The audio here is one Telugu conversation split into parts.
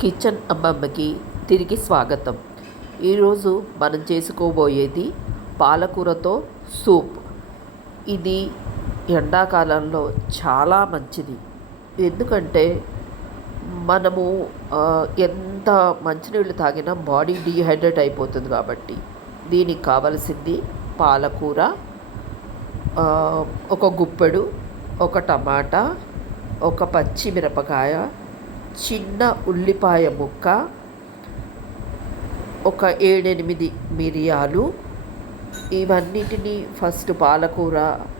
కిచెన్ అమ్మమ్మకి తిరిగి స్వాగతం. ఈరోజు మనం చేసుకోబోయేది పాలకూరతో సూప్. ఇది ఎండాకాలంలో చాలా మంచిది. ఎందుకంటే మనము ఎంత మంచినీళ్ళు తాగినా బాడీ డీహైడ్రేట్ అయిపోతుంది కాబట్టి దీనికి కావలసింది పాలకూర, ఒక గుప్పెడు, ఒక టమాటా, ఒక పచ్చిమిరపకాయ, చిన్న ఉల్లిపాయ ముక్క, ఒక 7-8 మిరియాలు. ఇవన్నిటిని ఫస్ట్ పాలకూర,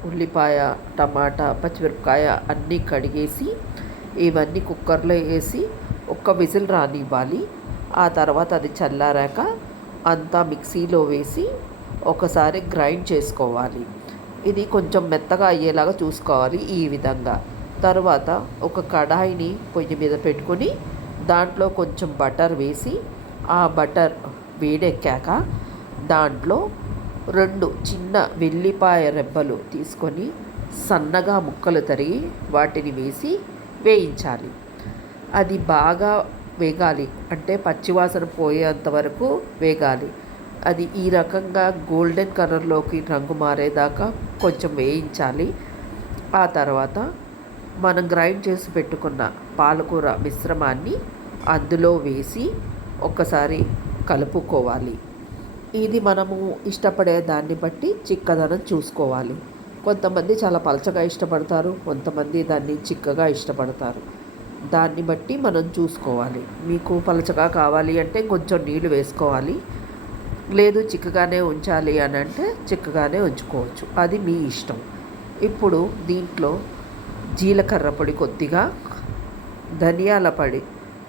ఉల్లిపాయ, టమాటా, పచ్చిమిరపకాయ అన్నీ కడిగేసి ఇవన్నీ కుక్కర్లో వేసి ఒక్క విజిల్ రానివ్వాలి. ఆ తర్వాత అది చల్లారాక అంతా మిక్సీలో వేసి ఒకసారి గ్రైండ్ చేసుకోవాలి. ఇది కొంచెం మెత్తగా అయ్యేలాగా చూసుకోవాలి. ఈ విధంగా తర్వాత ఒక కడాయిని పొయ్యి మీద పెట్టుకొని దాంట్లో కొంచెం బటర్ వేసి ఆ బటర్ వేడెక్కాక దాంట్లో 2 చిన్న వెల్లిపాయ రెబ్బలు తీసుకొని సన్నగా ముక్కలు తరిగి వాటిని వేసి వేయించాలి. అది బాగా వేగాలి, అంటే పచ్చివాసన పోయేంత వరకు వేగాలి. అది ఈ రకంగా గోల్డెన్ కలర్లోకి రంగు మారేదాకా కొంచెం వేయించాలి. ఆ తర్వాత మనం గ్రైండ్ చేసి పెట్టుకున్న పాలకూర మిశ్రమాన్ని అందులో వేసి ఒక్కసారి కలుపుకోవాలి. ఇది మనము ఇష్టపడే దాన్ని బట్టి చిక్కదనం చూసుకోవాలి. కొంతమంది చాలా పలచగా ఇష్టపడతారు, కొంతమంది దాన్ని చిక్కగా ఇష్టపడతారు. దాన్ని బట్టి మనం చూసుకోవాలి. మీకు పలచగా కావాలి అంటే కొంచెం నీళ్ళు వేసుకోవాలి, లేదు చిక్కగానే ఉంచాలి అని అంటే చిక్కగానే ఉంచుకోవచ్చు. అది మీ ఇష్టం. ఇప్పుడు దీంట్లో జీలకర్ర పొడి కొద్దిగా, ధనియాల పొడి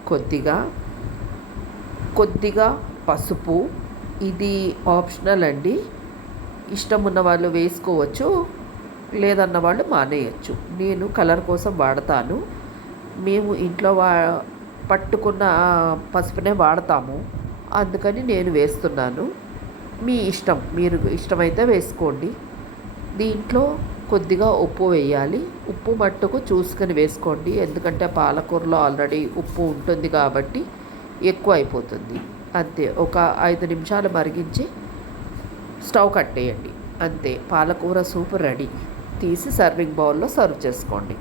కొద్దిగా పసుపు. ఇది ఆప్షనల్ అండి, ఇష్టం ఉన్న వాళ్ళు వేసుకోవచ్చు, లేదన్న వాళ్ళు మానేయచ్చు. నేను కలర్ కోసం వాడతాను. మేము ఇంట్లో పట్టుకున్న పసుపునే వాడతాము, అందుకని నేను వేస్తున్నాను. మీ ఇష్టం, మీరు ఇష్టమైతే వేసుకోండి. దీంట్లో కొద్దిగా ఉప్పు వేయాలి. ఉప్పు మట్టుకు చూసుకొని వేసుకోండి, ఎందుకంటే పాలకూరలో ఆల్రెడీ ఉప్పు ఉంటుంది కాబట్టి ఎక్కువ అయిపోతుంది. అంతే, ఒక 5 నిమిషాలు మరిగించి స్టవ్ కట్టేయండి. అంతే, పాలకూర సూప్ రెడీ. తీసి సర్వింగ్ బౌల్లో సర్వ్ చేసుకోండి.